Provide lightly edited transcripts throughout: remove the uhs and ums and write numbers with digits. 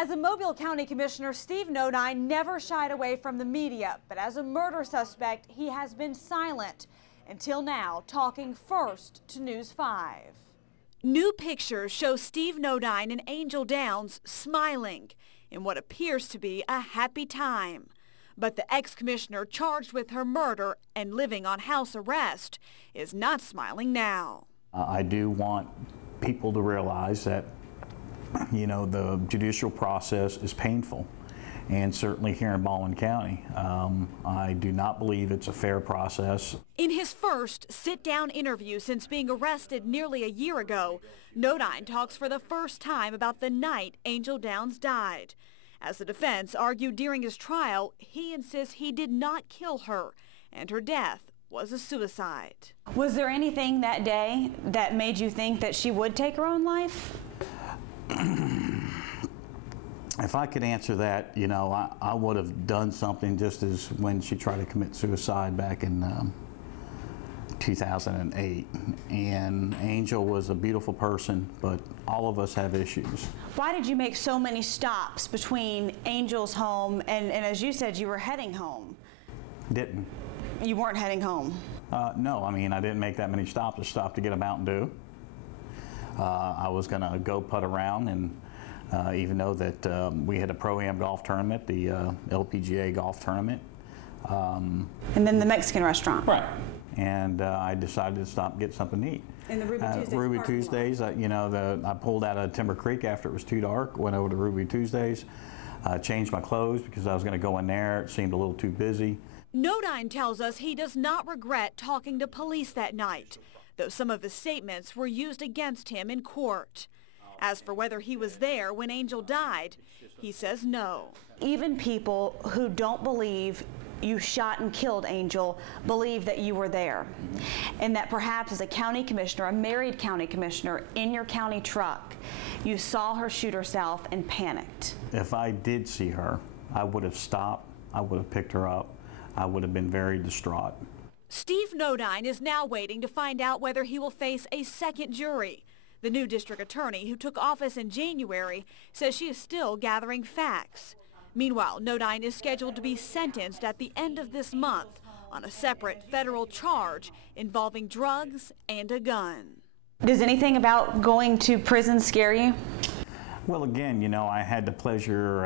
As a Mobile County Commissioner, Steve Nodine never shied away from the media, but as a murder suspect, he has been silent until now, talking first to News 5. New pictures show Steve Nodine and Angel Downs smiling in what appears to be a happy time. But the ex-commissioner charged with her murder and living on house arrest is not smiling now. I do want people to realize that, you know, the judicial process is painful, and certainly here in Baldwin County, I do not believe it's a fair process. In his first sit-down interview since being arrested nearly a year ago, Nodine talks for the first time about the night Angel Downs died. As the defense argued during his trial, he insists he did not kill her, and her death was a suicide. Was there anything that day that made you think that she would take her own life? If I could answer that, you know, I would have done something, just as when she tried to commit suicide back in 2008. And Angel was a beautiful person, but all of us have issues. Why did you make so many stops between Angel's home and as you said, you were heading home? Didn't. You weren't heading home? No, I mean, I didn't make that many stops. I stopped to get a Mountain Dew. I was going to go putt around, and even though that we had a Pro-Am golf tournament, the LPGA golf tournament. And then the Mexican restaurant. Right. And I decided to stop and get something to eat. And the Ruby Tuesdays. Ruby Tuesdays, you know, I pulled out of Timber Creek after it was too dark, went over to Ruby Tuesdays, changed my clothes because I was going to go in there. It seemed a little too busy. Nodine tells us he does not regret talking to police that night, though some of his statements were used against him in court. As for whether he was there when Angel died, he says no. Even people who don't believe you shot and killed Angel believe that you were there, and that perhaps as a county commissioner, a married county commissioner, in your county truck, you saw her shoot herself and panicked. If I did see her, I would have stopped, I would have picked her up, I would have been very distraught. Steve Nodine is now waiting to find out whether he will face a second jury. The new district attorney, who took office in January, says she is still gathering facts. Meanwhile, Nodine is scheduled to be sentenced at the end of this month on a separate federal charge involving drugs and a gun. Does anything about going to prison scare you? Well, again, you know, I had the pleasure,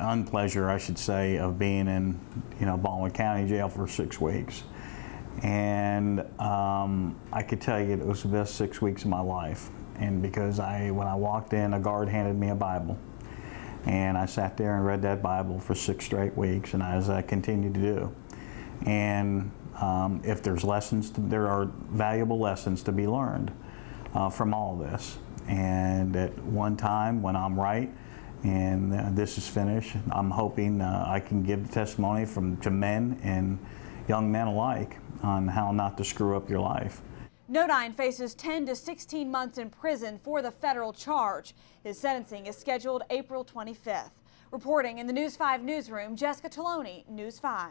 unpleasure, I should say, of being in, you know, Baldwin County Jail for 6 weeks. And I could tell you it was the best 6 weeks of my life. And because when I walked in, a guard handed me a Bible. And I sat there and read that Bible for 6 straight weeks, and as I continued to do. And if there's lessons, there are valuable lessons to be learned from all this. And at one time, when I'm right and this is finished, I'm hoping I can give the testimony to men and young men alike on how not to screw up your life. Nodine faces 10 to 16 months in prison for the federal charge. His sentencing is scheduled April 25th. Reporting in the News 5 newsroom, Jessica Taloni, News 5.